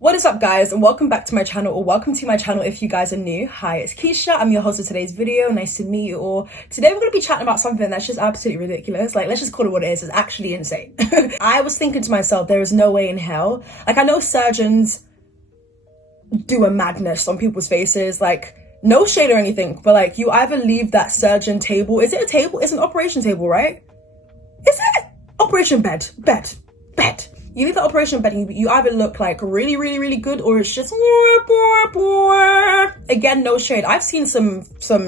What is up, guys, and welcome back to my channel, or welcome to my channel if you guys are new. Hi, it's Keisha. I'm your host of today's video. Nice to meet you all. Today we're going to be chatting about something that's just absolutely ridiculous. Like, let's just call it what it is. It's actually insane. I was thinking to myself, there is no way in hell. Like, I know surgeons do a madness on people's faces. Like, no shade or anything, but like, you either leave that surgeon table. Is it a table? It's an operation table, right? Is it? Operation bed. You leave the operation bed and you either look like really good, or it's just again, no shade. I've seen some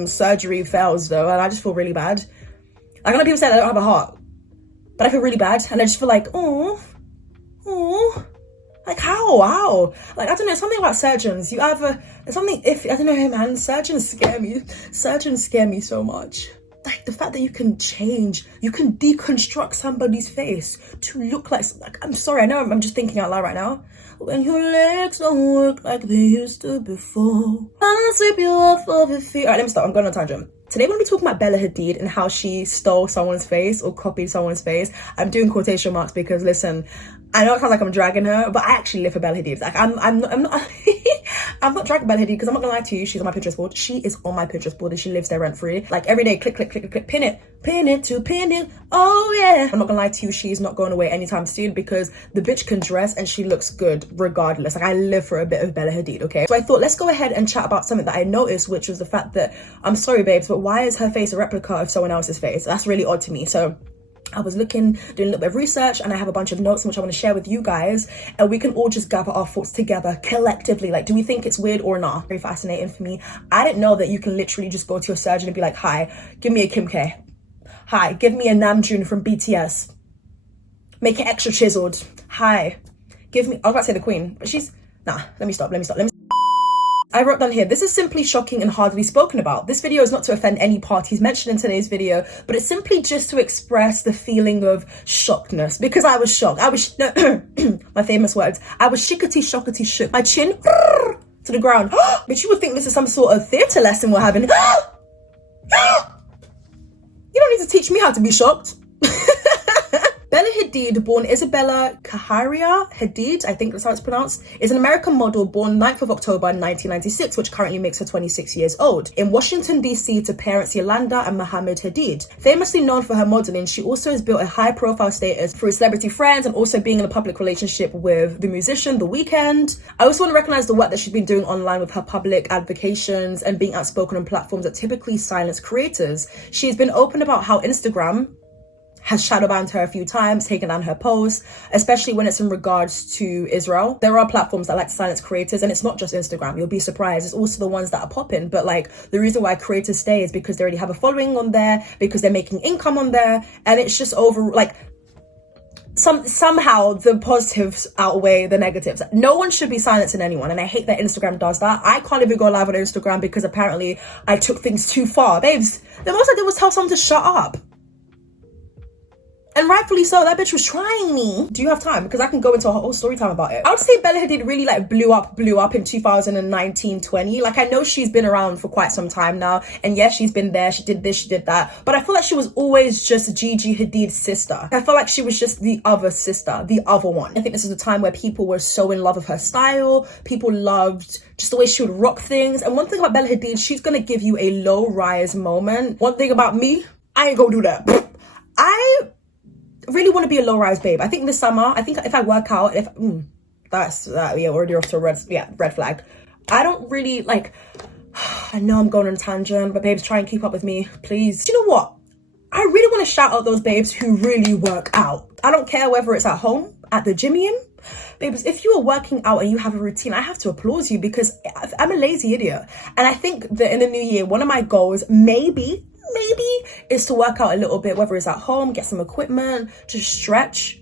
surgery fails though, and I just feel really bad. Like, I know people say I don't have a heart, but I feel really bad, and I just feel like, oh, like how? Like, I don't know, something about surgeons. You either, something, if I don't know, man, surgeons scare me. Surgeons scare me so much. Like, the fact that you can change, you can deconstruct somebody's face to look like, I'm sorry, I know I'm just thinking out loud right now. When your legs don't work like they used to before, I'll sweep you off of your feet. All right, let me stop. I'm going on a tangent. Today we're going to be talking about Bella Hadid and how she stole someone's face or copied someone's face. I'm doing quotation marks because, listen, I know it sounds like I'm dragging her, but I actually live for Bella Hadid. Like, I'm not I'm not dragging Bella Hadid, because I'm not gonna lie to you, she's on my Pinterest board. She is on my Pinterest board and she lives there rent free. Like, every day, click, pin it. Oh yeah. I'm not gonna lie to you, she's not going away anytime soon, because the bitch can dress and she looks good regardless. Like, I live for a bit of Bella Hadid, okay? So I thought, let's go ahead and chat about something that I noticed, which was the fact that, I'm sorry babes, but why is her face a replica of someone else's face? That's really odd to me. So I was doing a little bit of research, and I have a bunch of notes in which I want to share with you guys, and we can all just gather our thoughts together collectively. Like, do we think it's weird or not? Very fascinating for me. I didn't know that you can literally just go to your surgeon and be like, hi, give me a Kim K. Hi, give me a Namjoon from BTS. Make it extra chiseled. Hi, give me, I was about to say the queen, but she's, nah, let me stop. I wrote down here, this is simply shocking and hardly spoken about. This video is not to offend any parties mentioned in today's video, but it's simply just to express the feeling of shockedness, because I was shocked. I was, my famous words, I was shockety shook. My chin to the ground. But you would think this is some sort of theatre lesson we're having. You don't need to teach me how to be shocked. Bella Hadid, born Isabella Kaharia Hadid, I think that's how it's pronounced, is an American model born 9th of October 1996, which currently makes her 26 years old, in Washington, D.C. to parents Yolanda and Mohammed Hadid. Famously known for her modeling, she also has built a high-profile status through celebrity friends and also being in a public relationship with the musician The Weeknd. I also want to recognize the work that she's been doing online with her public advocations and being outspoken on platforms that typically silence creators. She's been open about how Instagram has shadow banned her a few times, taken down her posts, especially when it's in regards to Israel. There are platforms that like to silence creators, and it's not just Instagram. You'll be surprised. It's also the ones that are popping. But like, the reason why creators stay is because they already have a following on there, because they're making income on there, and it's just over, like, somehow the positives outweigh the negatives. No one should be silencing anyone, and I hate that Instagram does that. I can't even go live on Instagram because apparently I took things too far. Babes, the most I did was tell someone to shut up. And rightfully so, that bitch was trying me. Do you have time? Because I can go into a whole story time about it. I would say Bella Hadid really like blew up in 2019-20. Like, I know she's been around for quite some time now. And yes, she's been there. She did this, she did that. But I feel like she was always just Gigi Hadid's sister. I feel like she was just the other sister, the other one. I think this is a time where people were so in love with her style. People loved just the way she would rock things. And one thing about Bella Hadid, she's going to give you a low rise moment. One thing about me, I ain't gonna do that. I really want to be a low-rise babe. I think this summer, I think if I work out, yeah, already off to a red flag. I don't really, like, I know I'm going on a tangent, but babes, try and keep up with me, please. Do you know what? I really want to shout out those babes who really work out. I don't care whether it's at home, at the gym. Babes, if you are working out and you have a routine, I have to applaud you, because I'm a lazy idiot. And I think that in the new year, one of my goals, maybe is to work out a little bit, whether it's at home, get some equipment, just stretch.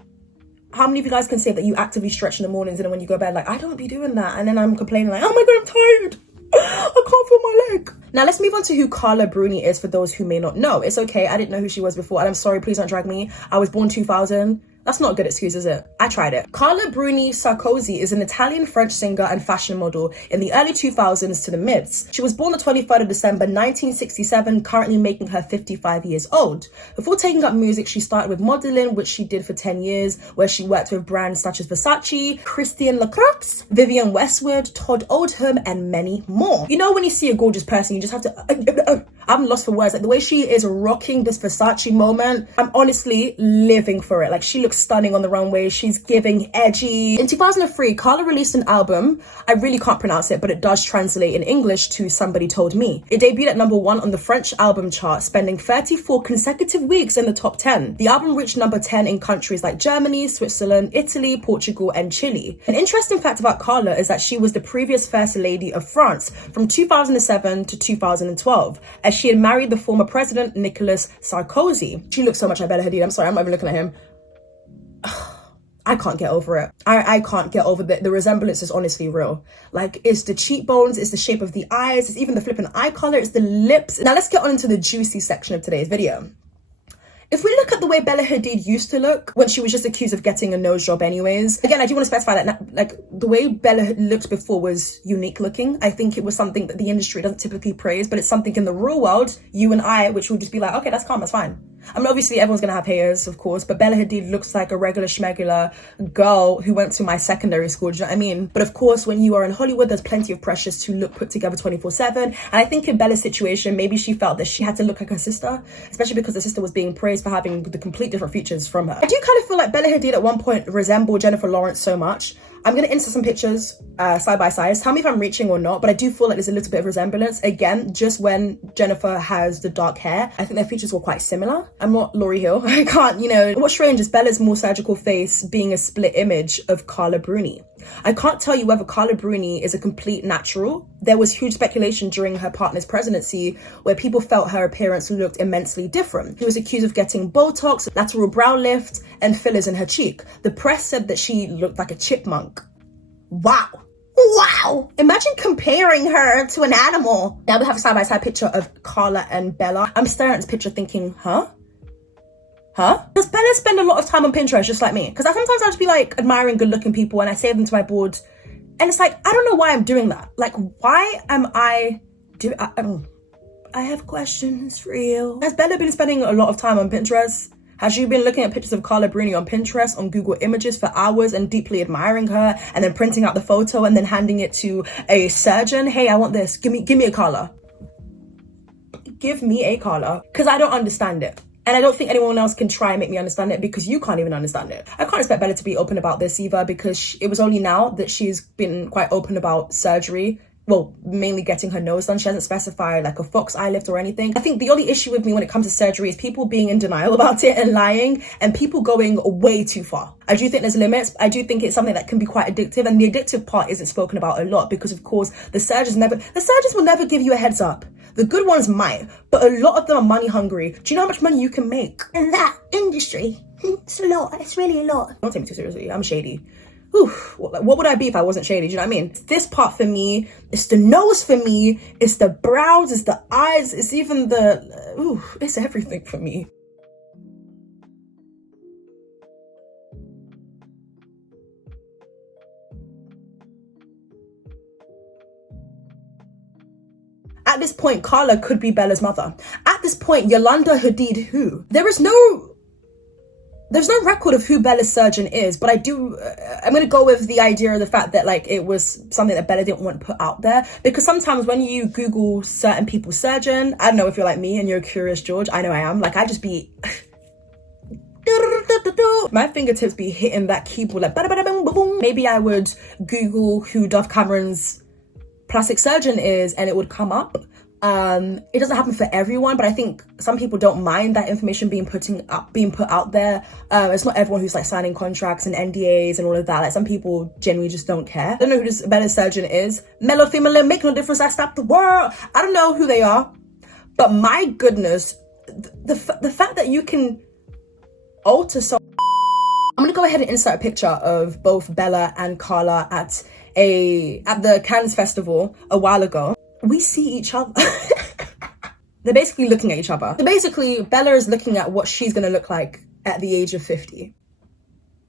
How many of you guys can say that you actively stretch in the mornings, and then when you go to bed, like, I don't be doing that, and then I'm complaining like, oh my god, I'm tired, I can't feel my leg. Now let's move on to who Carla Bruni is, for those who may not know. It's okay, I didn't know who she was before, and I'm sorry, please don't drag me. I was born 2000. That's not a good excuse, is it? I tried it. Carla Bruni Sarkozy is an Italian-French singer and fashion model in the early 2000s to the mids. She was born the 23rd of December 1967, currently making her 55 years old. Before taking up music, she started with modeling, which she did for 10 years, where she worked with brands such as Versace, Christian Lacroix, Vivienne Westwood, Todd Oldham, and many more. You know when you see a gorgeous person, you just have to... I'm lost for words. Like the way she is rocking this Versace moment, I'm honestly living for it. Like she looks stunning on the runway. She's giving edgy. In 2003, Carla released an album. I really can't pronounce it, but it does translate in English to Somebody Told Me. It debuted at #1 on the French album chart, spending 34 consecutive weeks in the top 10. The album reached number 10 in countries like Germany, Switzerland, Italy, Portugal, and Chile. An interesting fact about Carla is that she was the previous First Lady of France from 2007 to 2012, as she had married the former president, Nicolas Sarkozy. She looks so much like Bella Hadid. I'm sorry, I'm not even looking at him. I can't get over it. I can't get over the resemblance is honestly real. Like, it's the cheekbones, it's the shape of the eyes, it's even the flipping eye color, it's the lips. Now let's get on into the juicy section of today's video. If we look at the way Bella Hadid used to look when she was just accused of getting a nose job anyways, again, I do want to specify that like the way Bella looked before was unique looking. I think it was something that the industry doesn't typically praise, but it's something in the real world, you and I, which would just be like, okay, that's calm, that's fine. I mean, obviously everyone's gonna have haters, of course, but Bella Hadid looks like a regular schmegular girl who went to my secondary school, do you know what I mean? But of course, when you are in Hollywood, there's plenty of pressures to look put together 24/7. And I think in Bella's situation, maybe she felt that she had to look like her sister, especially because her sister was being praised for having the complete different features from her. I do kind of feel like Bella Hadid at one point resembled Jennifer Lawrence so much. I'm gonna insert some pictures side by side. Tell me if I'm reaching or not, but I do feel like there's a little bit of resemblance. Again, just when Jennifer has the dark hair, I think their features were quite similar. I'm not Lauryn Hill. I can't, you know. What's strange is Bella's more surgical face being a split image of Carla Bruni. I can't tell you whether Carla Bruni is a complete natural. There was huge speculation during her partner's presidency where people felt her appearance looked immensely different. She was accused of getting Botox, lateral brow lift, and fillers in her cheek. The press said that she looked like a chipmunk. Wow. Wow. Imagine comparing her to an animal. Now we have a side-by-side picture of Carla and Bella. I'm staring at this picture thinking, huh? Does Bella spend a lot of time on Pinterest just like me? Because sometimes I'll just be like admiring good looking people and I save them to my board. And it's like, I don't know why I'm doing that. Like, why am I doing, I have questions for you. Has Bella been spending a lot of time on Pinterest? Has she been looking at pictures of Carla Bruni on Pinterest, on Google Images for hours and deeply admiring her and then printing out the photo and then handing it to a surgeon? Hey, I want this. Give me a Carla. Give me a Carla. Because I don't understand it. And I don't think anyone else can try and make me understand it because you can't even understand it. I can't expect Bella to be open about this either because it was only now that she's been quite open about surgery. Well, mainly getting her nose done. She hasn't specified like a fox eye lift or anything. I think the only issue with me when it comes to surgery is people being in denial about it and lying and people going way too far. I do think there's limits. I do think it's something that can be quite addictive, and the addictive part isn't spoken about a lot because of course the surgeons will never give you a heads up. The good ones might, but a lot of them are money hungry. Do you know how much money you can make in that industry? It's a lot. It's really a lot. Don't take me too seriously. I'm shady. Whew, what would I be if I wasn't shady? Do you know what I mean? This part for me, it's the nose for me, it's the brows, it's the eyes, it's even the, it's everything for me. At this point, Carla could be Bella's mother. At this point, Yolanda Hadid who? There's no record of who Bella's surgeon is, but I'm going to go with the idea of the fact that like it was something that Bella didn't want to put out there, because sometimes when you Google certain people's surgeon, I don't know if you're like me and you're a curious George, I know I am, like I just be my fingertips be hitting that keyboard like maybe I would Google who Dove Cameron's plastic surgeon is and it would come up. It doesn't happen for everyone, but I think some people don't mind that information being put out there. It's not everyone who's like signing contracts and NDAs and all of that. Like some people genuinely just don't care. I don't know who this Bella's surgeon is. Male or female, make no difference. I stop the world. I don't know who they are, but my goodness, the fact that you can alter so. I'm gonna go ahead and insert a picture of both Bella and Carla at the Cannes Festival a while ago. We see each other. They're basically looking at each other. So basically, Bella is looking at what she's gonna look like at the age of 50.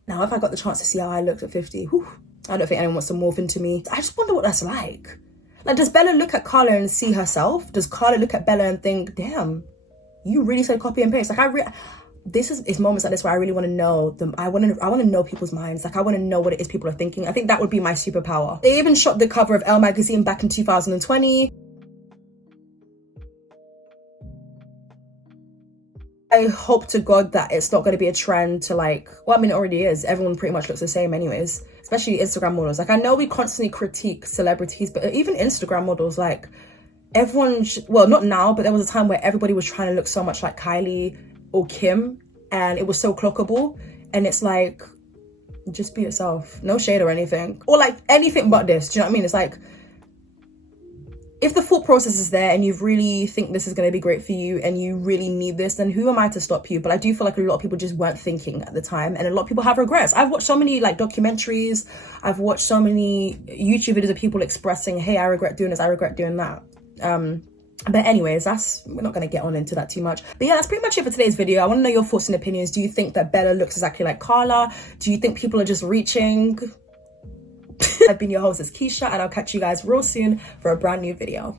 Now, if I got the chance to see how I looked at 50, whew, I don't think anyone wants to morph into me. I just wonder what that's like. Like, does Bella look at Carla and see herself? Does Carla look at Bella and think, damn, you really said copy and paste? Like, it's moments like this where I really want to know them. I want to know people's minds. Like, I want to know what it is people are thinking. I think that would be my superpower. They even shot the cover of Elle magazine back in 2020. I hope to God that it's not going to be a trend to like, well, I mean, it already is. Everyone pretty much looks the same anyways, especially Instagram models. Like, I know we constantly critique celebrities, but even Instagram models, like everyone, well, not now, but there was a time where everybody was trying to look so much like Kylie or Kim, and it was so clockable. And it's like, just be yourself. No shade or anything. Or like anything but this. Do you know what I mean? It's like, if the thought process is there and you really think this is going to be great for you and you really need this, then who am I to stop you? But I do feel like a lot of people just weren't thinking at the time, and a lot of people have regrets. I've watched so many like documentaries, I've watched so many YouTube videos of people expressing, hey, I regret doing this, I regret doing that. But anyways, we're not going to get on into that too much. But yeah, that's pretty much it for today's video. I want to know your thoughts and opinions. Do you think that Bella looks exactly like Carla? Do you think people are just reaching? I've been your host, Itzkeisha, and I'll catch you guys real soon for a brand new video.